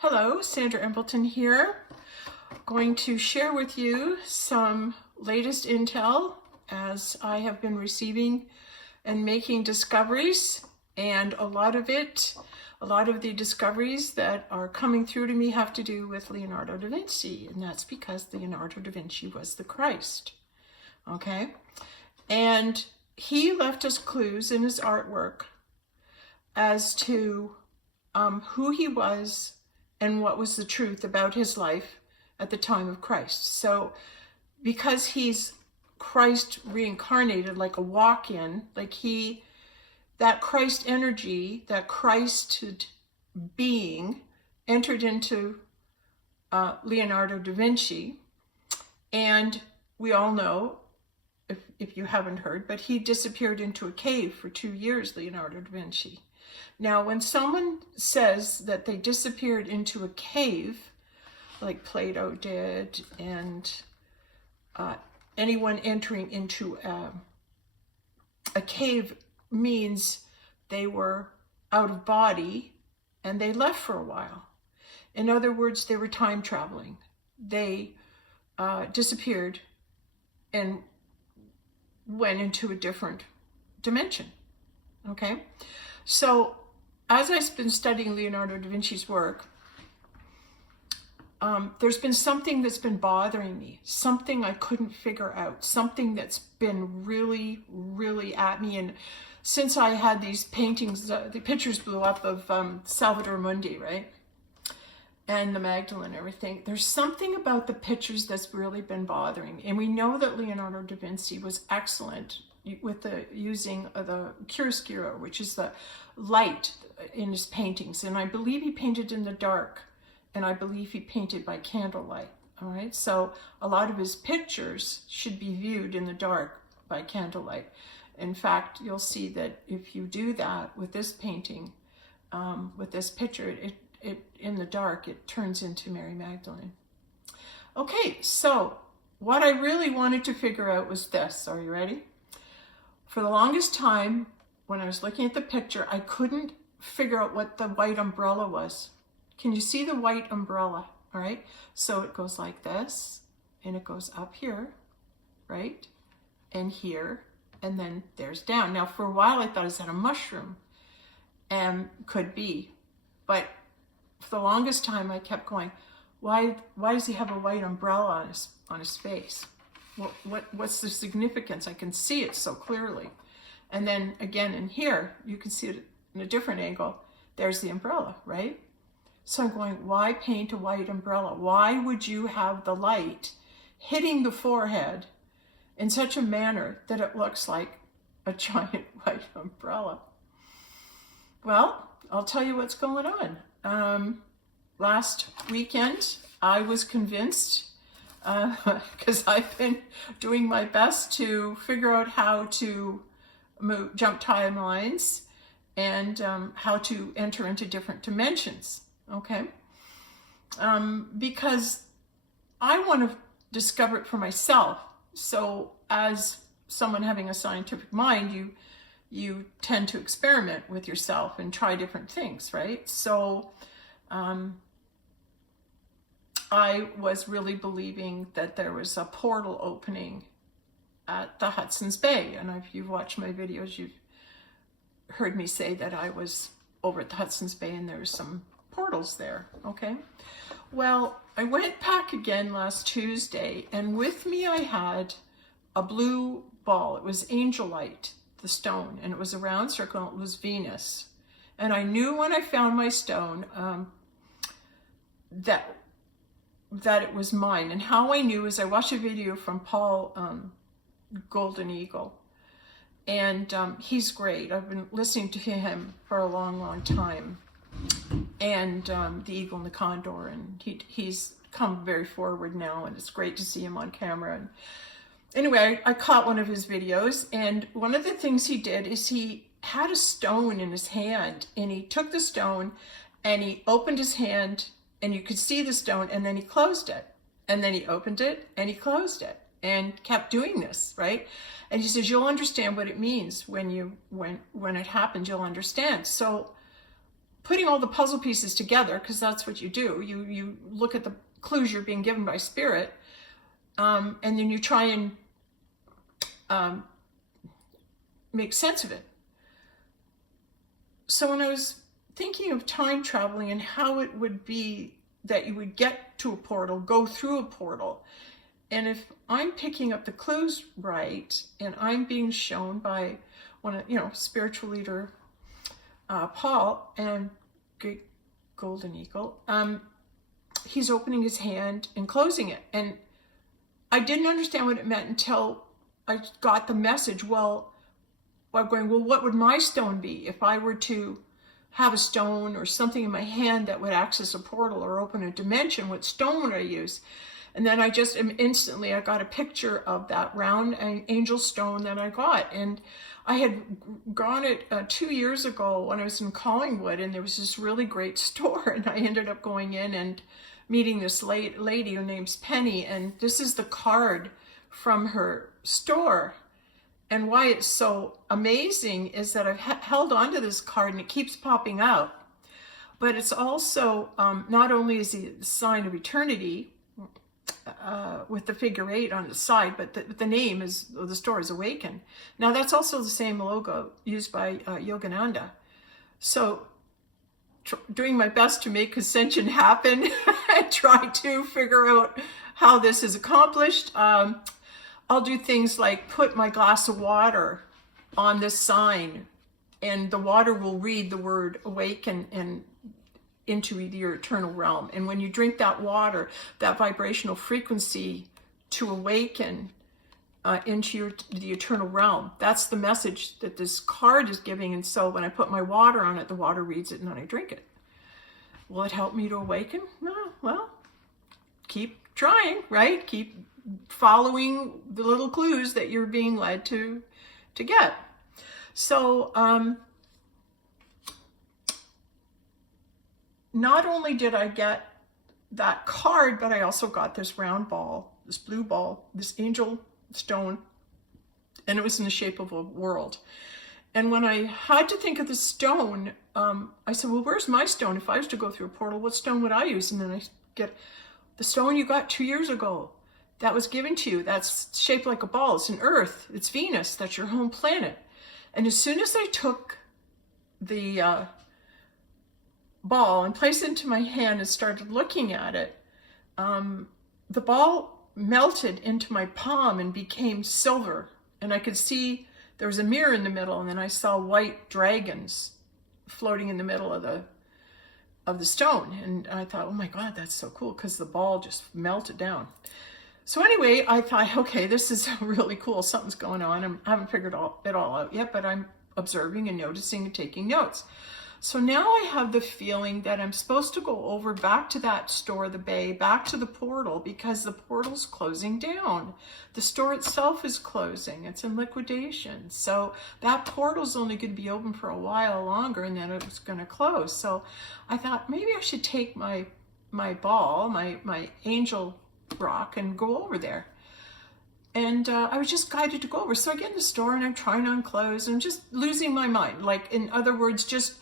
Hello, Sandra Embleton here. Going to share with you some latest intel as I have been receiving and making discoveries, and a lot of the discoveries that are coming through to me have to do with Leonardo da Vinci, and that's because Leonardo da Vinci was the Christ, okay? And he left us clues in his artwork as to who he was and what was the truth about his life at the time of Christ. So because he's Christ reincarnated, like a walk-in, like that Christ energy, that Christ being entered into Leonardo da Vinci. And we all know, if you haven't heard, but he disappeared into a cave for 2 years, Leonardo da Vinci. Now, when someone says that they disappeared into a cave, like Plato did, and anyone entering into a cave means they were out of body and they left for a while. In other words, they were time traveling. They disappeared and went into a different dimension, okay? So as I've been studying Leonardo da Vinci's work, there's been something that's been bothering me, something I couldn't figure out, something that's been really, really at me. And since I had these paintings, the pictures blew up of Salvator Mundi, right? And the Magdalene and everything. There's something about the pictures that's really been bothering me. And we know that Leonardo da Vinci was excellent with using the chiaroscuro, which is the light in his paintings. And I believe he painted in the dark, and I believe he painted by candlelight. All right, so a lot of his pictures should be viewed in the dark by candlelight. In fact, you'll see that if you do that with this painting, with this picture, it in the dark, it turns into Mary Magdalene. Okay, so what I really wanted to figure out was this. Are you ready? For the longest time, when I was looking at the picture, I couldn't figure out what the white umbrella was. Can you see the white umbrella? All right, so it goes like this, and it goes up here, right? And here, and then there's down. Now, for a while, I thought, is that a mushroom? And could be, but for the longest time, I kept going, why does he have a white umbrella on his face? What's the significance? I can see it so clearly. And then again in here, you can see it in a different angle. There's the umbrella, right? So I'm going, why paint a white umbrella? Why would you have the light hitting the forehead in such a manner that it looks like a giant white umbrella? Well, I'll tell you what's going on. Last weekend, I was convinced, because I've been doing my best to figure out how to jump timelines and how to enter into different dimensions, okay? Because I want to discover it for myself. So as someone having a scientific mind, you tend to experiment with yourself and try different things, right? So I was really believing that there was a portal opening at the Hudson's Bay. And if you've watched my videos, you've heard me say that I was over at the Hudson's Bay and there's some portals there, okay? Well, I went back again last Tuesday, and with me I had a blue ball. It was angelite, the stone, and it was a round circle, and it was Venus. And I knew when I found my stone that it was mine. And how I knew is I watched a video from Paul Golden Eagle, and he's great. I've been listening to him for a long, long time, and the Eagle and the Condor, and he's come very forward now, and it's great to see him on camera. And anyway, I caught one of his videos, and one of the things he did is he had a stone in his hand, and he took the stone and he opened his hand, and you could see the stone, and then he closed it, and then he opened it and he closed it, and kept doing this, right? And he says, you'll understand what it means when it happens, you'll understand. So putting all the puzzle pieces together, because that's what you do. You look at the clues you're being given by spirit, and then you try and make sense of it. So when I was thinking of time traveling and how it would be that you would get to a portal, go through a portal, and if I'm picking up the clues right, and I'm being shown by one of, spiritual leader Paul and Golden Eagle, he's opening his hand and closing it, and I didn't understand what it meant until I got the message. Well, I'm going, well, what would my stone be if I were to have a stone or something in my hand that would access a portal or open a dimension? What stone would I use? And then I just instantly, I got a picture of that round angel stone that I got. And I had gone it 2 years ago when I was in Collingwood, and there was this really great store, and I ended up going in and meeting this lady who name's Penny, and this is the card from her store. And why it's so amazing is that I've held onto this card and it keeps popping out. But it's also, not only is the sign of eternity with the figure 8 on the side, but the name is, the store is Awaken. Now that's also the same logo used by Yogananda. So doing my best to make ascension happen and try to figure out how this is accomplished. I'll do things like put my glass of water on this sign, and the water will read the word awaken and into your eternal realm. And when you drink that water, that vibrational frequency to awaken into the eternal realm, that's the message that this card is giving. And so when I put my water on it, the water reads it and then I drink it. Will it help me to awaken? Well, keep trying, right? Keep following the little clues that you're being led to get. So not only did I get that card, but I also got this round ball, this blue ball, this angel stone, and it was in the shape of a world. And when I had to think of the stone, I said, well, where's my stone? If I was to go through a portal, what stone would I use? And then I get the stone you got 2 years ago. That was given to you. That's shaped like a ball. It's an Earth. It's Venus. That's your home planet. And as soon as I took the ball and placed it into my hand and started looking at it, the ball melted into my palm and became silver. And I could see there was a mirror in the middle, and then I saw white dragons floating in the middle of the stone. And I thought, oh my God, that's so cool, because the ball just melted down. So anyway, I thought, okay, this is really cool. Something's going on. I haven't figured it all out yet, but I'm observing and noticing and taking notes. So now I have the feeling that I'm supposed to go over back to that store, the bay, back to the portal, because the portal's closing down. The store itself is closing. It's in liquidation. So that portal's only going to be open for a while longer, and then it's going to close. So I thought maybe I should take my ball, my angel rock, and go over there. And I was just guided to go over. So I get in the store and I'm trying on clothes and I'm just losing my mind. Like, in other words, just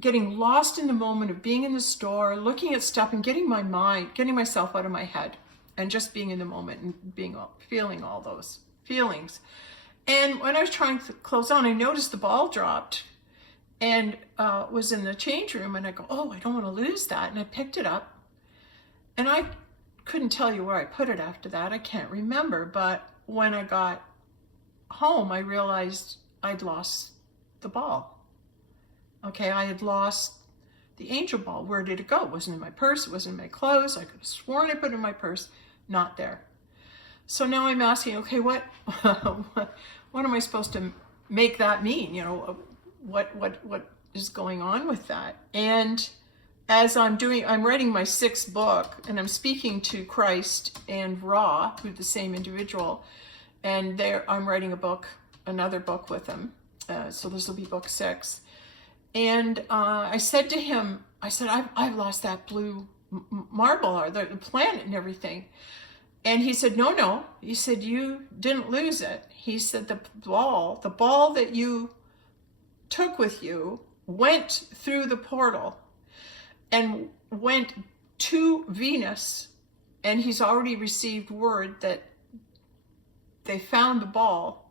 getting lost in the moment of being in the store, looking at stuff and getting myself out of my head and just being in the moment and feeling all those feelings. And when I was trying to close on, I noticed the ball dropped and was in the change room, and I go, oh, I don't want to lose that. And I picked it up, and I couldn't tell you where I put it after that. I can't remember. But when I got home, I realized I'd lost the ball. Okay, I had lost the angel ball. Where did it go? It wasn't in my purse. It wasn't in my clothes. I could have sworn I put it in my purse. Not there. So now I'm asking, okay, what am I supposed to make that mean? What is going on with that? And as I'm writing my 6th book, and I'm speaking to Christ and Ra, who's the same individual, and I'm writing another book with him. So this will be book 6. And I said to him, I've lost that blue marble, or the planet and everything. And he said, no. He said, you didn't lose it. He said, the ball that you took with you went through the portal and went to Venus, and he's already received word that they found the ball,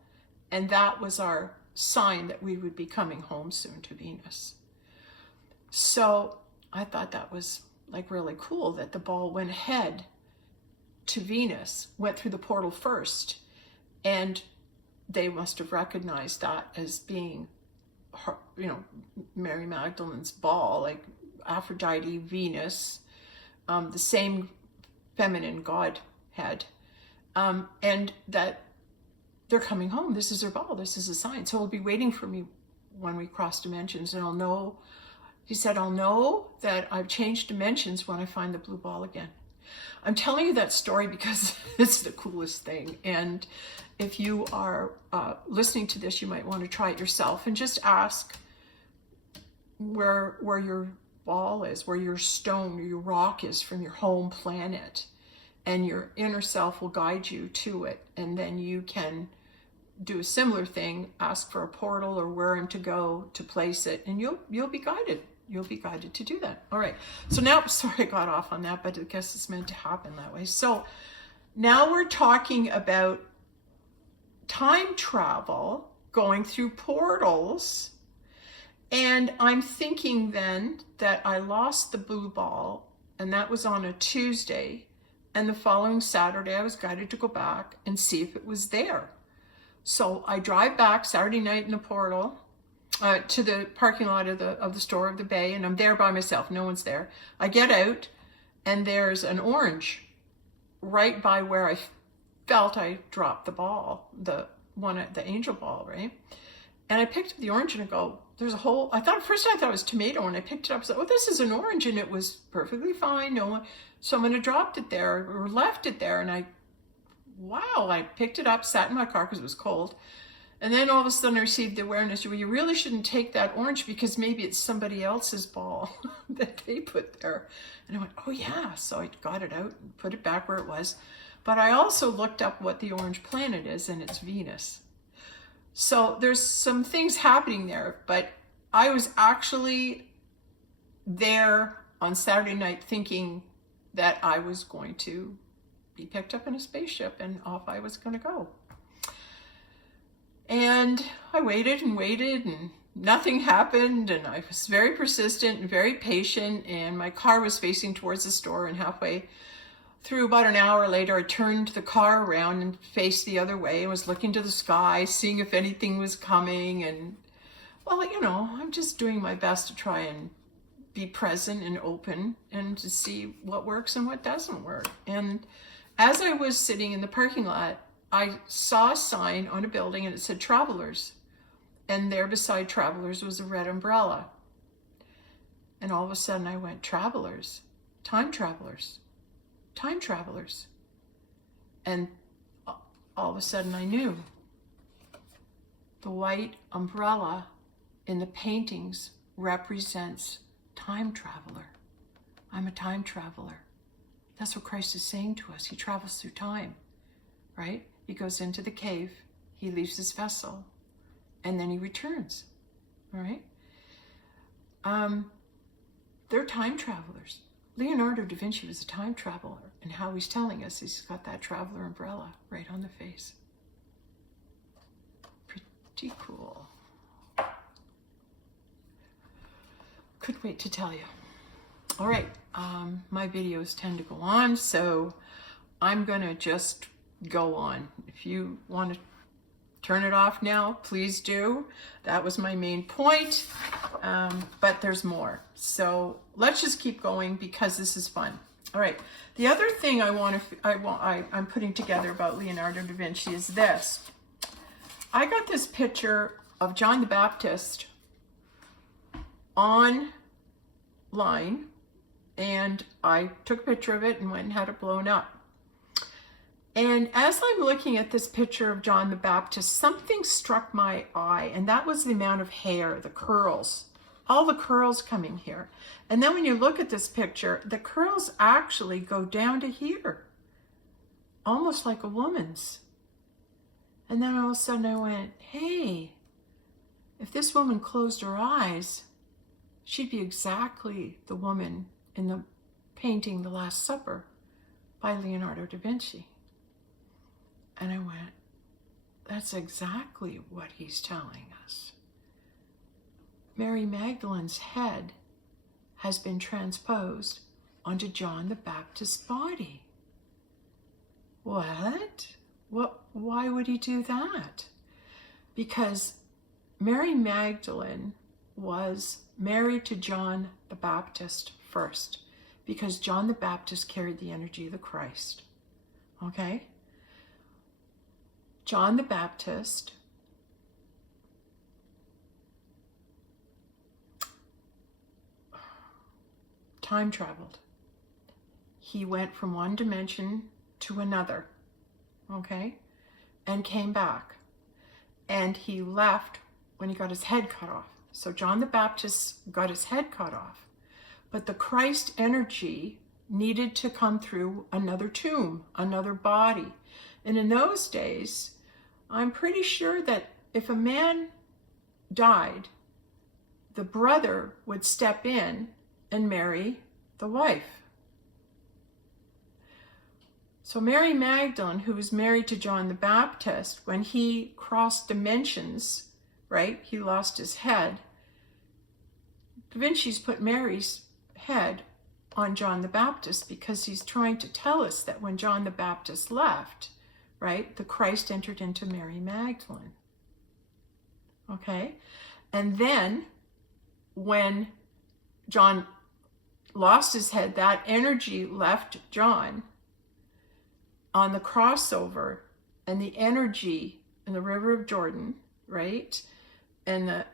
and that was our sign that we would be coming home soon to Venus. So I thought that was like really cool that the ball went ahead to Venus, went through the portal first, and they must have recognized that as being, you know, Mary Magdalene's ball, like Aphrodite, Venus, the same feminine Godhead, and that they're coming home. This is their ball. This is a sign. So it'll be waiting for me when we cross dimensions, and I'll know, he said, I'll know that I've changed dimensions when I find the blue ball again. I'm telling you that story because it's the coolest thing. And if you are listening to this, you might want to try it yourself and just ask where your ball is, where your stone or your rock is from your home planet. And your inner self will guide you to it. And then you can do a similar thing, ask for a portal or where I'm to go to place it, and you'll be guided. You'll be guided to do that. All right. So now, sorry I got off on that, but I guess it's meant to happen that way. So now we're talking about time travel, going through portals. And I'm thinking then that I lost the blue ball, and that was on a Tuesday. And the following Saturday, I was guided to go back and see if it was there. So I drive back Saturday night in the portal, to the parking lot of the store of the bay, and I'm there by myself. No one's there. I get out, and there's an orange right by where I felt I dropped the ball, the angel ball, right? And I picked up the orange, and I go, there's a hole. At first I thought it was tomato, and I picked it up. I said, oh, this is an orange, and it was perfectly fine. Someone had dropped it there or left it there, and I picked it up, sat in my car because it was cold. And then all of a sudden I received the awareness, well, you really shouldn't take that orange because maybe it's somebody else's ball that they put there. And I went, oh yeah. So I got it out and put it back where it was. But I also looked up what the orange planet is, and it's Venus. So there's some things happening there, but I was actually there on Saturday night thinking that I was going to be picked up in a spaceship and off I was going to go. And I waited and nothing happened, and I was very persistent and very patient, and my car was facing towards the store, and halfway through, about an hour later, I turned the car around and faced the other way and was looking to the sky, seeing if anything was coming. And well, I'm just doing my best to try and be present and open and to see what works and what doesn't work. And as I was sitting in the parking lot, I saw a sign on a building, and it said Travelers. And there beside Travelers was a red umbrella. And all of a sudden I went, Travelers, time travelers, time travelers. And all of a sudden I knew the white umbrella in the paintings represents time traveler. I'm a time traveler. That's what Christ is saying to us. He travels through time, right? He goes into the cave, he leaves his vessel, and then he returns, all right? They're time travelers. Leonardo da Vinci was a time traveler, and how he's telling us he's got that traveler umbrella right on the face. Pretty cool. Couldn't wait to tell you. All right, my videos tend to go on, so I'm gonna just go on. If you want to turn it off now, please do. That was my main point, but there's more. So let's just keep going because this is fun. All right. The other thing I'm putting together about Leonardo da Vinci is this. I got this picture of John the Baptist online, and I took a picture of it and went and had it blown up. And as I'm looking at this picture of John the Baptist, something struck my eye, and that was the amount of hair, the curls, all the curls coming here. And then when you look at this picture, the curls actually go down to here, almost like a woman's. And then all of a sudden I went, hey, if this woman closed her eyes, she'd be exactly the woman in the painting The Last Supper by Leonardo da Vinci. And I went, that's exactly what he's telling us. Mary Magdalene's head has been transposed onto John the Baptist's body. What? Why would he do that? Because Mary Magdalene was married to John the Baptist first, because John the Baptist carried the energy of the Christ. Okay? John the Baptist time traveled. He went from one dimension to another, okay, and came back. And he left when he got his head cut off. So John the Baptist got his head cut off, but the Christ energy needed to come through another tomb, another body. And in those days, I'm pretty sure that if a man died, the brother would step in and marry the wife. So Mary Magdalene, who was married to John the Baptist, when he crossed dimensions, right, he lost his head, Da Vinci's put Mary's head on John the Baptist because he's trying to tell us that when John the Baptist left, right, the Christ entered into Mary Magdalene. Okay? And then when John lost his head, that energy left John on the crossover, and the energy in the river of Jordan, right, and the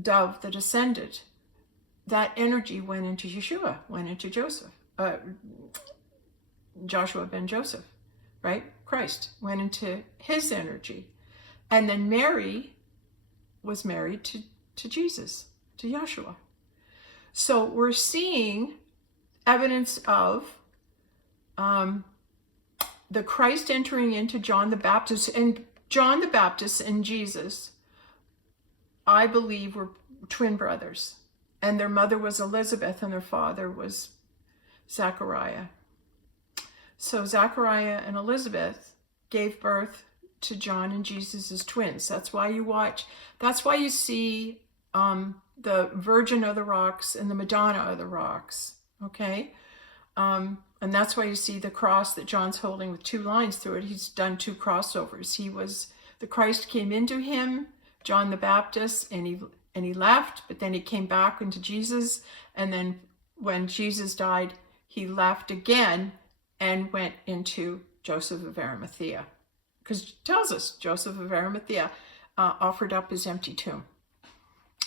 dove that ascended, that energy went into Yeshua, went into Joseph, Joshua ben Joseph, right? Christ went into his energy. And then Mary was married to Jesus, to Yeshua. So we're seeing evidence of the Christ entering into John the Baptist. And John the Baptist and Jesus, I believe, were twin brothers. And their mother was Elizabeth and their father was Zachariah. So Zachariah and Elizabeth gave birth to John and Jesus as twins. That's why you see the Virgin of the Rocks and the Madonna of the Rocks, okay? And that's why you see the cross that John's holding with two lines through it. He's done two crossovers. The Christ came into him, John the Baptist, and he left, but then he came back into Jesus. And then when Jesus died, he left again and went into Joseph of Arimathea. Because it tells us Joseph of Arimathea offered up his empty tomb.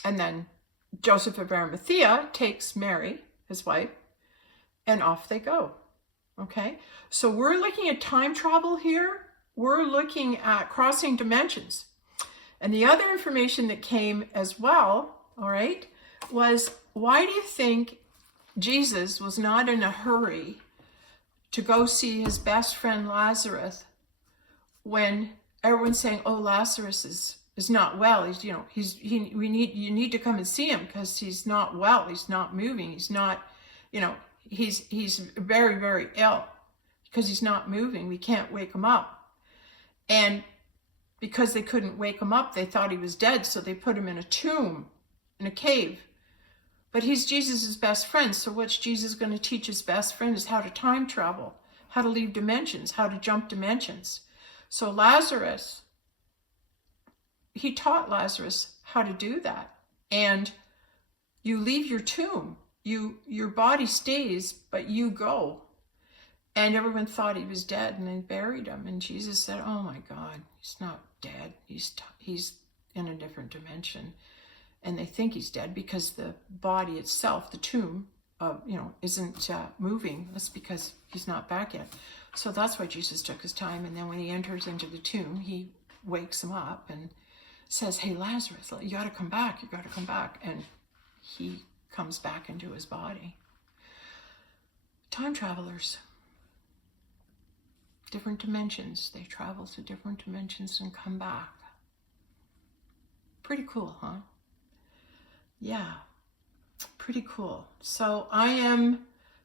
And then Joseph of Arimathea takes Mary, his wife, and off they go. Okay? So we're looking at time travel here. We're looking at crossing dimensions. And the other information that came as well, all right, was why do you think Jesus was not in a hurry to go see his best friend Lazarus when everyone's saying, oh, Lazarus is not well. You need to come and see him because he's not well. He's not moving. He's not, he's very, very ill because he's not moving. We can't wake him up. And because they couldn't wake him up, they thought he was dead. So they put him in a tomb, in a cave. But he's Jesus's best friend. So what's Jesus going to teach his best friend is how to time travel, how to leave dimensions, how to jump dimensions. So Lazarus, he taught Lazarus how to do that. And you leave your tomb. Your body stays, but you go. And everyone thought he was dead, and they buried him. And Jesus said, oh my God, he's not dead. He's in a different dimension. And they think he's dead because the body itself, the tomb, isn't moving. That's because he's not back yet. So that's why Jesus took his time. And then when he enters into the tomb, he wakes him up and says, hey, Lazarus, you got to come back. You got to come back. And he comes back into his body. Time travelers. Different dimensions. They travel to different dimensions and come back. Pretty cool, huh? Yeah. pretty cool. So I am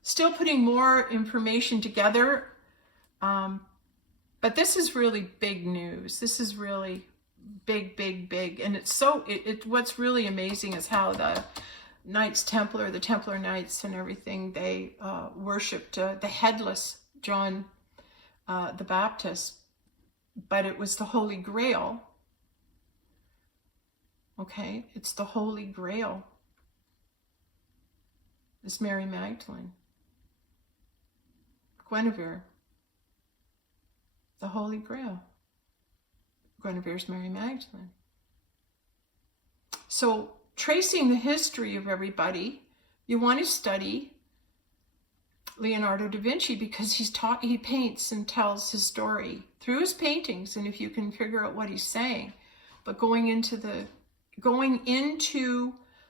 still putting more information together, but this is really big news. This is really big, and it's so, what's really amazing is how the Knights Templar, the Templar Knights and everything, they worshipped the headless John the Baptist, but it was the Holy Grail. Okay, it's the Holy Grail. It's Mary Magdalene, Guinevere, the Holy Grail. Guinevere's Mary Magdalene. So tracing the history of everybody, you want to study Leonardo da Vinci because he paints and tells his story through his paintings, and if you can figure out what he's saying. But going into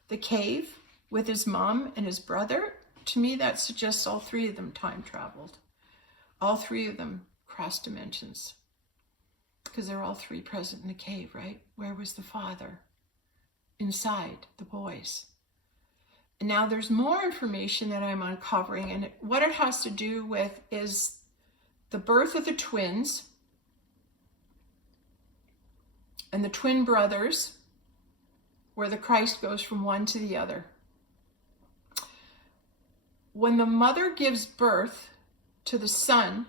the cave with his mom and his brother, to me that suggests all three of them time traveled. All three of them crossed dimensions. Because they're all three present in the cave, right? Where was the father? Inside the boys. And now there's more information that I'm uncovering, and what it has to do with is the birth of the twins and the twin brothers, where the Christ goes from one to the other. When the mother gives birth to the son,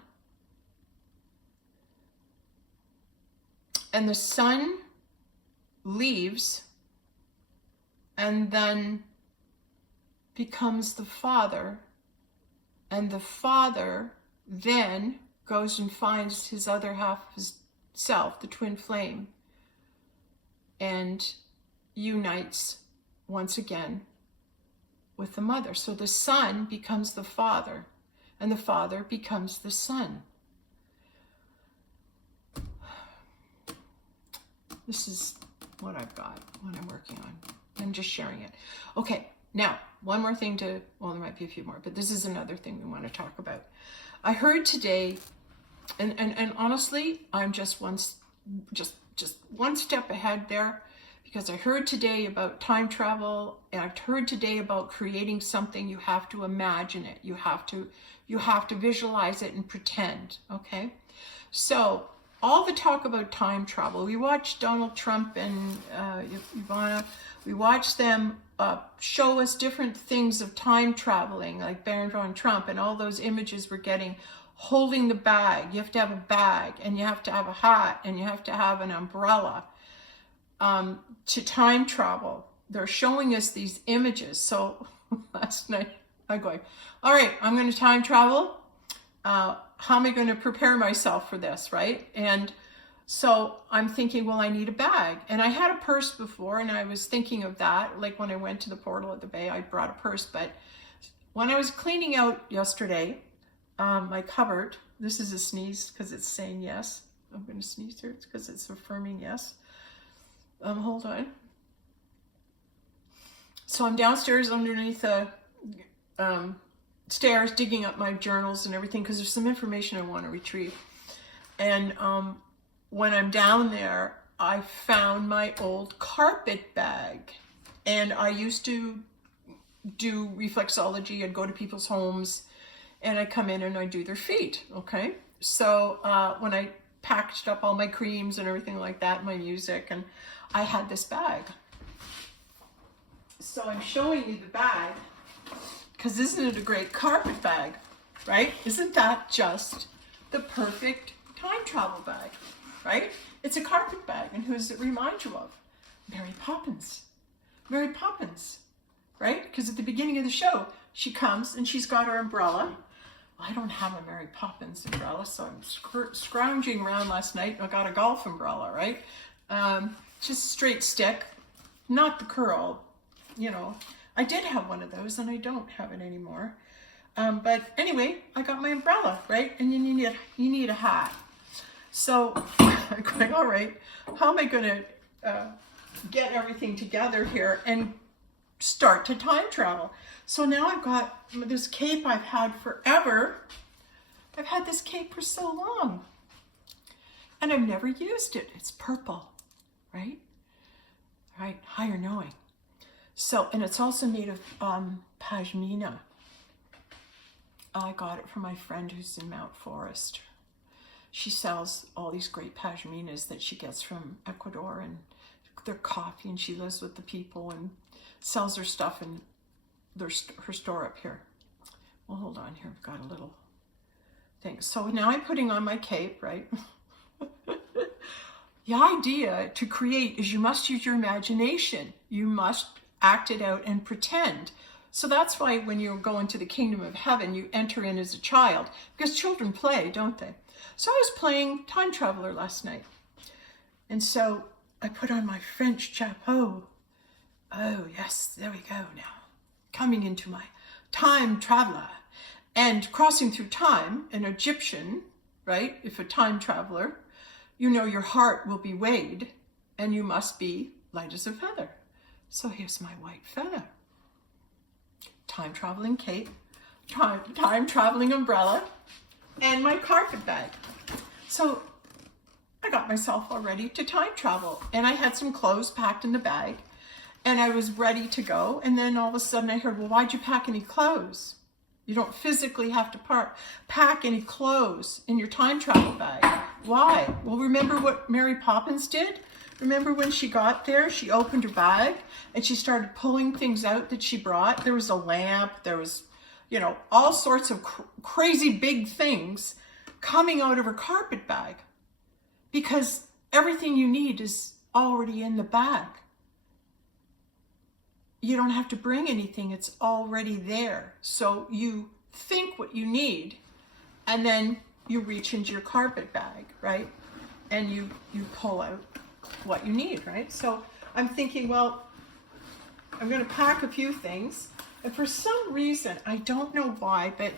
and the son leaves and then becomes the father, and the father then goes and finds his other half of his self, the twin flame, and unites once again with the mother. So the son becomes the father, and the father becomes the son. This is what I've got, what I'm working on. I'm just sharing it. Okay, now, one more thing well, there might be a few more, but this is another thing we want to talk about. I heard today, and honestly, I'm just one step ahead there, because I heard today about time travel, and I've heard today about creating something. You have to imagine it. You have to visualize it and pretend, okay? So, all the talk about time travel, we watched Donald Trump and Ivana, we watched them show us different things of time traveling, like Baron von Trump, and all those images we're getting, holding the bag. You have to have a bag, and you have to have a hat, and you have to have an umbrella to time travel. They're showing us these images. So last night I'm going, all right, I'm going to time travel. How am I going to prepare myself for this, right? And so I'm thinking, well, I need a bag. And I had a purse before, and I was thinking of that. Like when I went to the portal at the Bay, I brought a purse. But when I was cleaning out yesterday, my cupboard, this is a sneeze because it's saying yes. I'm going to sneeze here. It's because it's affirming yes. Hold on. So I'm downstairs underneath the stairs digging up my journals and everything because there's some information I want to retrieve. And when I'm down there, I found my old carpet bag. And I used to do reflexology. I'd go to people's homes and I'd come in and I'd do their feet, okay? So when I packaged up all my creams and everything like that, my music, and I had this bag. So I'm showing you the bag because isn't it a great carpet bag, right? Isn't that just the perfect time travel bag, right? It's a carpet bag, and who does it remind you of? Mary Poppins. Mary Poppins, right? Because at the beginning of the show, she comes and she's got her umbrella. I don't have a Mary Poppins umbrella, so I'm scrounging around last night. I got a golf umbrella, right? Just straight stick, not the curl, you know. I did have one of those, and I don't have it anymore. But anyway, I got my umbrella, right? And you need a hat. So I'm going, all right, how am I going to get everything together here and start to time travel? So now I've got this cape I've had forever. I've had this cape for so long, and I've never used it. It's purple, right? Right, higher knowing. So, and it's also made of pashmina. I got it from my friend who's in Mount Forest. She sells all these great pashminas that she gets from Ecuador, and their coffee, and she lives with the people and sells her stuff in her store up here. Well, hold on here. I've got a little thing. So now I'm putting on my cape, right? The idea to create is you must use your imagination. You must act it out and pretend. So that's why when you go into the kingdom of heaven, you enter in as a child, because children play, don't they? So I was playing Time Traveler last night. And so I put on my French chapeau. Oh, yes, there we go now. Coming into my time traveler and crossing through time, an Egyptian, right? If a time traveler, you know your heart will be weighed and you must be light as a feather. So here's my white feather. Time traveling cape, time traveling umbrella, and my carpet bag. So I got myself all ready to time travel, and I had some clothes packed in the bag, and I was ready to go. And then all of a sudden I heard, well, why'd you pack any clothes? You don't physically have to pack any clothes in your time travel bag. Why? Well, remember what Mary Poppins did? Remember when she got there, she opened her bag and she started pulling things out that she brought. There was a lamp, there was, you know, all sorts of crazy big things coming out of her carpet bag, because everything you need is already in the bag. You don't have to bring anything, it's already there. So you think what you need, and then you reach into your carpet bag, right? And you pull out what you need, right? So I'm thinking, well, I'm going to pack a few things. And for some reason, I don't know why, but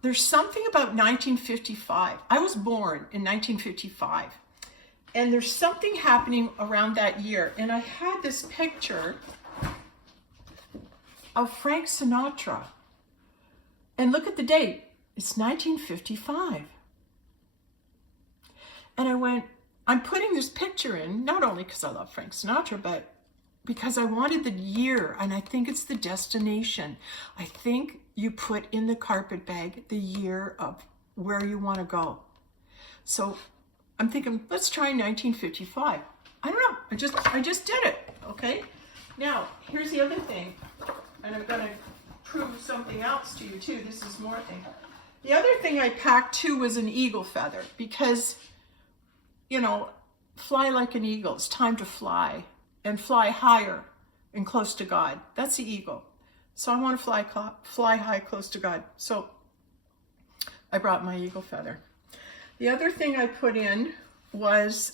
there's something about 1955. I was born in 1955. And there's something happening around that year. And I had this picture of Frank Sinatra. And look at the date. It's 1955. And I went, I'm putting this picture in, not only because I love Frank Sinatra, but because I wanted the year, and I think it's the destination. I think you put in the carpet bag the year of where you want to go. So I'm thinking, let's try 1955. I don't know, I just did it, okay? Now, here's the other thing, and I'm going to prove something else to you too. This is more thing. The other thing I packed too was an eagle feather, because, you know, fly like an eagle. It's time to fly, and fly higher and close to God. That's the eagle. So I want to fly high, close to God. So I brought my eagle feather. The other thing I put in was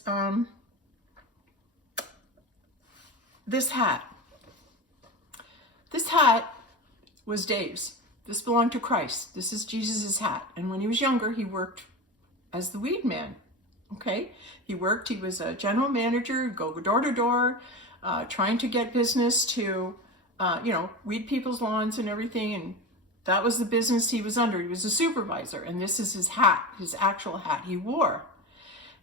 this hat. This hat was Dave's. This belonged to Christ. This is Jesus's hat. And when he was younger, he worked as the weed man. Okay, he was a general manager, go door to door, trying to get business to, weed people's lawns and everything. And that was the business he was under. He was a supervisor, and this is his hat, his actual hat he wore.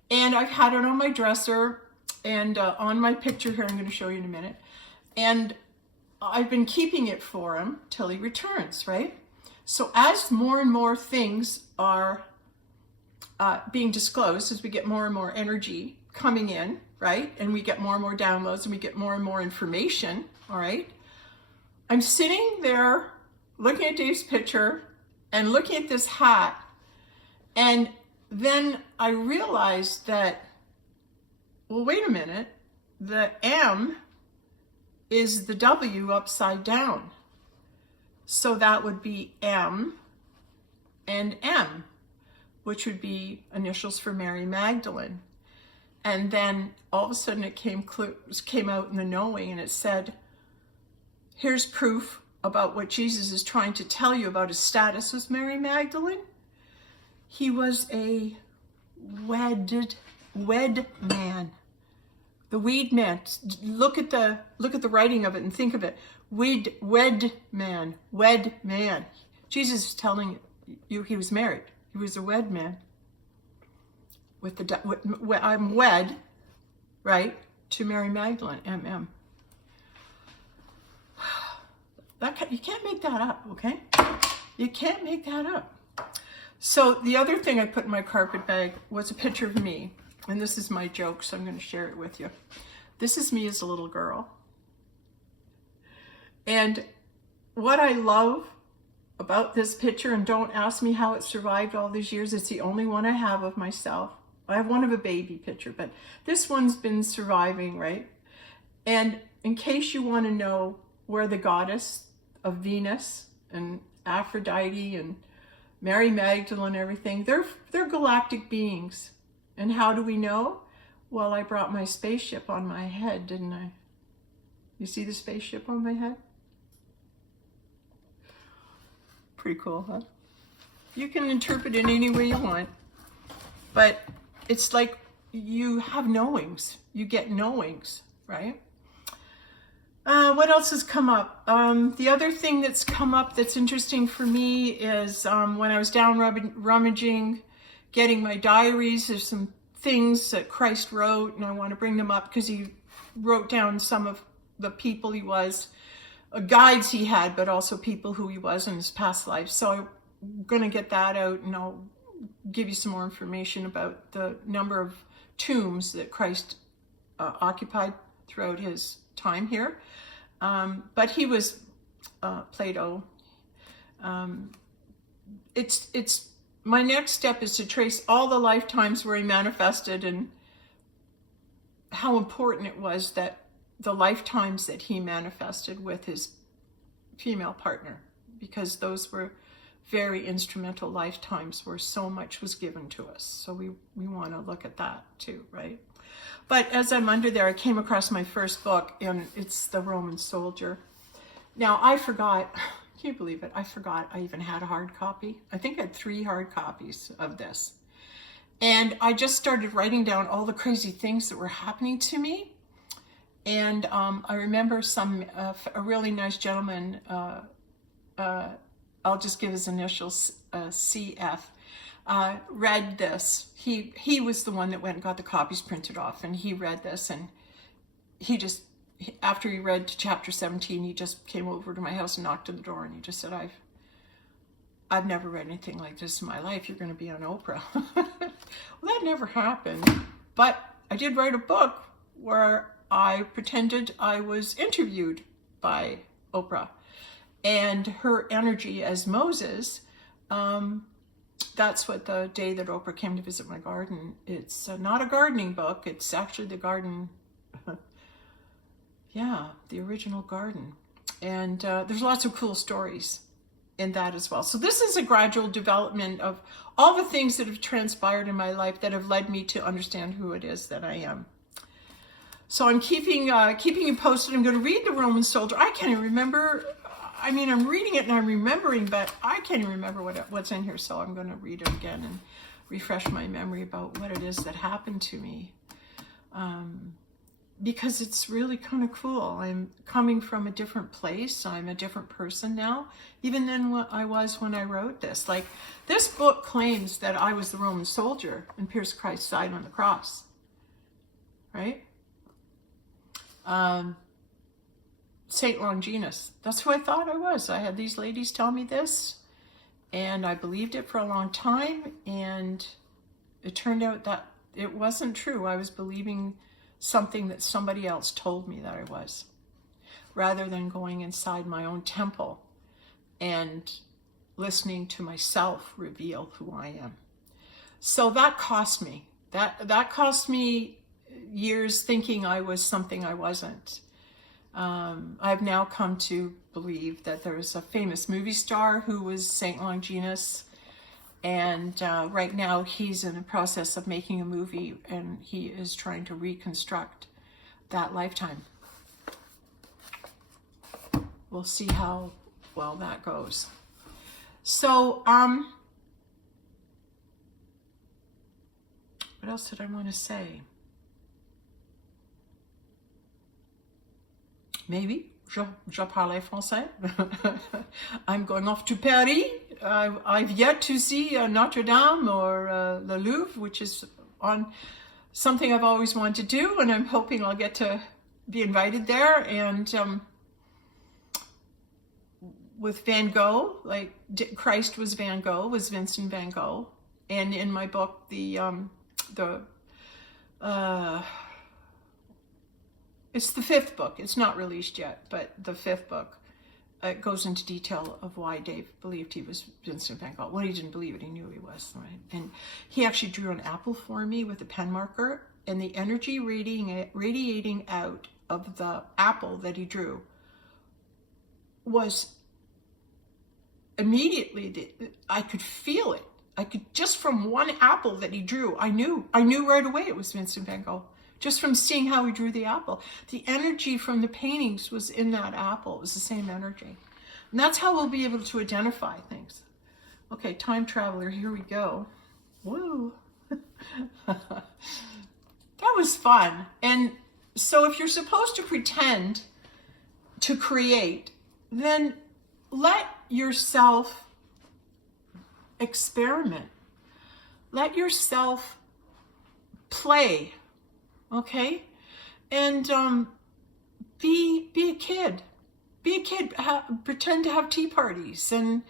And I've had it on my dresser and on my picture here, I'm going to show you in a minute. And I've been keeping it for him till he returns, right? So as more and more things are being disclosed, as we get more and more energy coming in, right? And we get more and more downloads and we get more and more information, all right? I'm sitting there looking at Dave's picture and looking at this hat, and then I realized that, well, wait a minute, the M is the W upside down. So that would be M and M, which would be initials for Mary Magdalene. And then all of a sudden it came out in the knowing, and it said, here's proof about what Jesus is trying to tell you about his status with Mary Magdalene. He was a wed man. The weed man. Look at the writing of it and think of it. Wed man. Jesus is telling you he was married. He was a wed man. I'm wed, right, to Mary Magdalene, MM. You can't make that up, okay? You can't make that up. So the other thing I put in my carpet bag was a picture of me. And this is my joke, so I'm going to share it with you. This is me as a little girl. And what I love about this picture, and don't ask me how it survived all these years, it's the only one I have of myself. I have one of a baby picture, but this one's been surviving, right? And in case you want to know where the goddess of Venus and Aphrodite and Mary Magdalene and everything, they're galactic beings. And how do we know? Well, I brought my spaceship on my head, didn't I? You see the spaceship on my head? Pretty cool, huh? You can interpret it any way you want, but it's like you have knowings. You get knowings, right? What else has come up? The other thing that's come up that's interesting for me is when I was down rummaging, getting my diaries, there's some things that Christ wrote, and I want to bring them up because he wrote down some of the people he was, guides he had, but also people who he was in his past life. So I'm going to get that out, and I'll give you some more information about the number of tombs that Christ occupied throughout his time here. But he was Plato. It's my next step is to trace all the lifetimes where he manifested and how important it was that the lifetimes that he manifested with his female partner, because those were very instrumental lifetimes where so much was given to us. So we want to look at that too, right? But as I'm under there, I came across my first book, and it's The Roman Soldier. Now, I forgot, can you believe it? I forgot I even had a hard copy. I think I had 3 hard copies of this. And I just started writing down all the crazy things that were happening to me. And I remember a really nice gentleman, I'll just give his initials, CF, read this. He was the one that went and got the copies printed off, and he read this, and after he read to chapter 17, he just came over to my house and knocked on the door, and he just said, I've never read anything like this in my life. You're going to be on Oprah. Well, that never happened, but I did write a book where I pretended I was interviewed by Oprah, and her energy as Moses, that's what the day that Oprah came to visit my garden. It's not a gardening book. It's actually the garden, yeah, the original garden. And there's lots of cool stories in that as well. So this is a gradual development of all the things that have transpired in my life that have led me to understand who it is that I am. So I'm keeping you posted. I'm going to read The Roman Soldier. I can't even remember. I mean, I'm reading it and I'm remembering, but I can't even remember what's in here. So I'm going to read it again and refresh my memory about what it is that happened to me. Because it's really kind of cool. I'm coming from a different place. I'm a different person now, even than what I was when I wrote this. Like, this book claims that I was the Roman soldier and pierced Christ's side on the cross, right? Saint Longinus, that's who I thought I was. I had these ladies tell me this, and I believed it for a long time, and it turned out that it wasn't true. I was believing something that somebody else told me that I was, rather than going inside my own temple and listening to myself reveal who I am. So that cost me. That cost me years thinking I was something I wasn't. I've now come to believe that there's a famous movie star who was Saint Longinus, and right now he's in the process of making a movie, and he is trying to reconstruct that lifetime. We'll see how well that goes. So, what else did I want to say? Maybe, je parle français. I'm going off to Paris. I've yet to see Notre Dame or the Louvre, which is on something I've always wanted to do, and I'm hoping I'll get to be invited there. And with Van Gogh, like Christ was Van Gogh, was Vincent Van Gogh. And in my book, it's the fifth book. It's not released yet, but the fifth book, it goes into detail of why Dave believed he was Vincent Van Gogh. Well, he didn't believe it. He knew he was, right? And he actually drew an apple for me with a pen marker, and the energy radiating out of the apple that he drew was immediately, I could feel it. I could, just from one apple that he drew, I knew right away it was Vincent Van Gogh. Just from seeing how he drew the apple. The energy from the paintings was in that apple. It was the same energy. And that's how we'll be able to identify things. Okay, time traveler, here we go. Woo. That was fun. And so if you're supposed to pretend to create, then let yourself experiment. Let yourself play. Okay, and be a kid. Be a kid. Pretend to have tea parties, and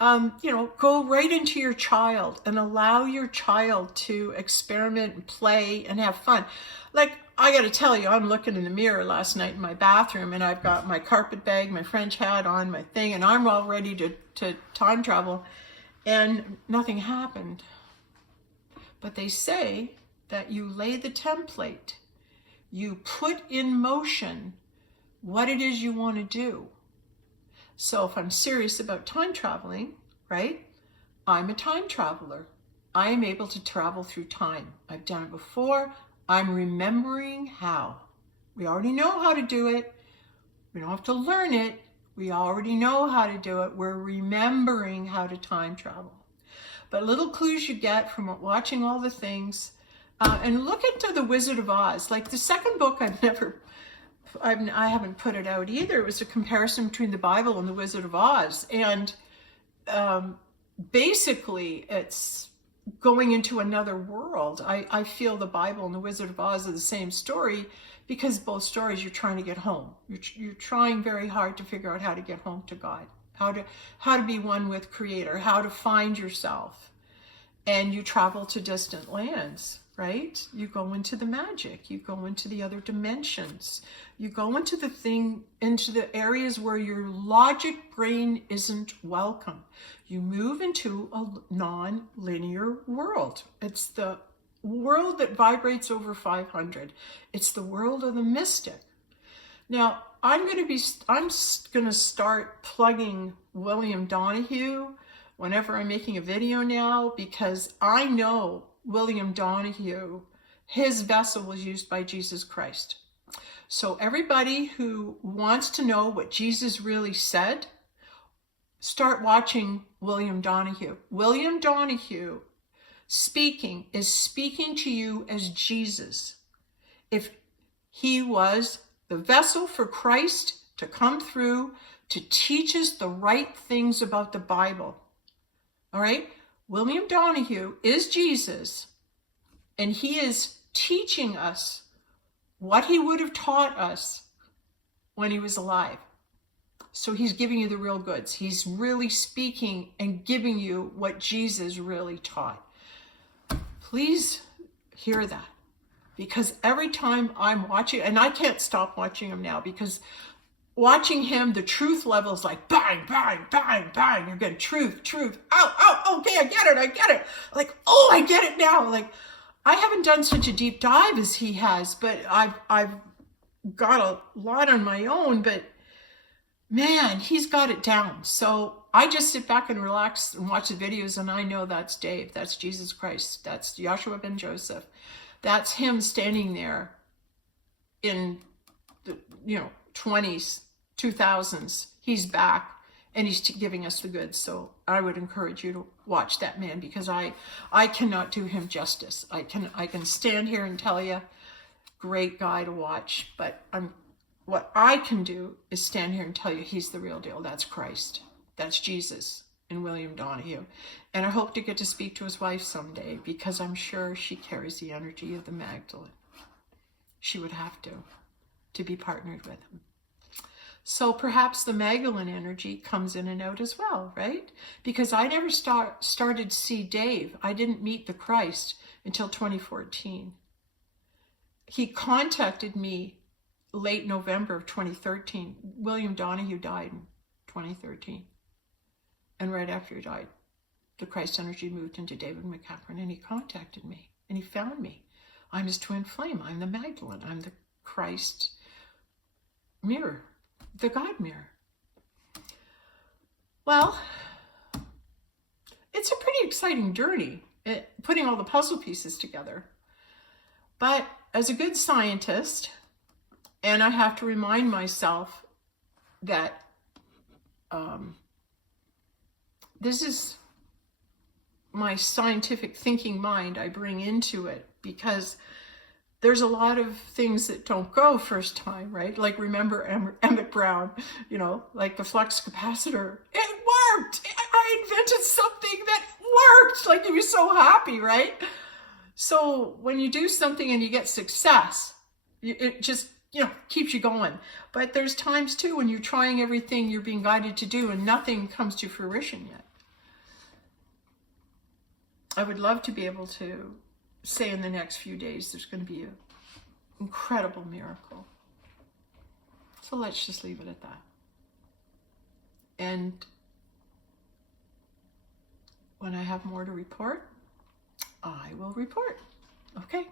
go right into your child and allow your child to experiment and play and have fun. Like, I got to tell you, I'm looking in the mirror last night in my bathroom, and I've got my carpet bag, my French hat on, my thing, and I'm all ready to time travel, and nothing happened. But they say that you lay the template, you put in motion what it is you want to do. So if I'm serious about time traveling, right, I'm a time traveler. I am able to travel through time. I've done it before. I'm remembering how. We already know how to do it. We don't have to learn it. We already know how to do it. We're remembering how to time travel. But little clues you get from watching all the things. And look into The Wizard of Oz. Like, the second book, I haven't put it out either. It was a comparison between the Bible and The Wizard of Oz. And basically, it's going into another world. I feel the Bible and The Wizard of Oz are the same story, because both stories, you're trying to get home. You're trying very hard to figure out how to get home to God, how to be one with Creator, how to find yourself. And you travel to distant lands. Right? You go into the magic, you go into the other dimensions, you go into the areas where your logic brain isn't welcome. You move into a non-linear world. It's the world that vibrates over 500. It's the world of the mystic. Now, I'm going to start plugging William Donahue whenever I'm making a video now, because I know William Donahue, his vessel was used by Jesus Christ. So everybody who wants to know what Jesus really said, start watching William Donahue. William Donahue is speaking to you as Jesus. If he was the vessel for Christ to come through to teach us the right things about the Bible. All right? William Donahue is Jesus, and he is teaching us what he would have taught us when he was alive. So he's giving you the real goods. He's really speaking and giving you what Jesus really taught. Please hear that, because every time I'm watching, and I can't stop watching him now, because watching him, the truth level is like bang, bang, bang, bang. You're getting truth. Okay, I get it. Like, oh, I get it now. Like, I haven't done such a deep dive as he has, but I've got a lot on my own, but man, he's got it down. So I just sit back and relax and watch the videos, and I know that's Dave, that's Jesus Christ, that's Joshua ben Joseph. That's him standing there in the 20s, 2000s. He's back, and he's giving us the goods. So I would encourage you to watch that man, because I cannot do him justice. I can stand here and tell you, great guy to watch, but what I can do is stand here and tell you he's the real deal. That's Christ. That's Jesus in William Donahue. And I hope to get to speak to his wife someday, because I'm sure she carries the energy of the Magdalene. She would have to be partnered with him. So perhaps the Magdalene energy comes in and out as well, right? Because I never started to see Dave. I didn't meet the Christ until 2014. He contacted me late November of 2013. William Donahue died in 2013. And right after he died, the Christ energy moved into David McCaffrey, and he contacted me and he found me. I'm his twin flame. I'm the Magdalene. I'm the Christ mirror, the God mirror. Well, it's a pretty exciting journey, putting all the puzzle pieces together. But as a good scientist, and I have to remind myself that this is my scientific thinking mind I bring into it, because there's a lot of things that don't go first time, right? Like, remember Emmett Brown, like the flux capacitor. It worked! I invented something that worked! Like, he was so happy, right? So when you do something and you get success, it just, keeps you going. But there's times too when you're trying everything you're being guided to do and nothing comes to fruition yet. I would love to be able to say in the next few days there's going to be an incredible miracle. So let's just leave it at that. And when I have more to report, I will report. Okay,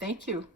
thank you.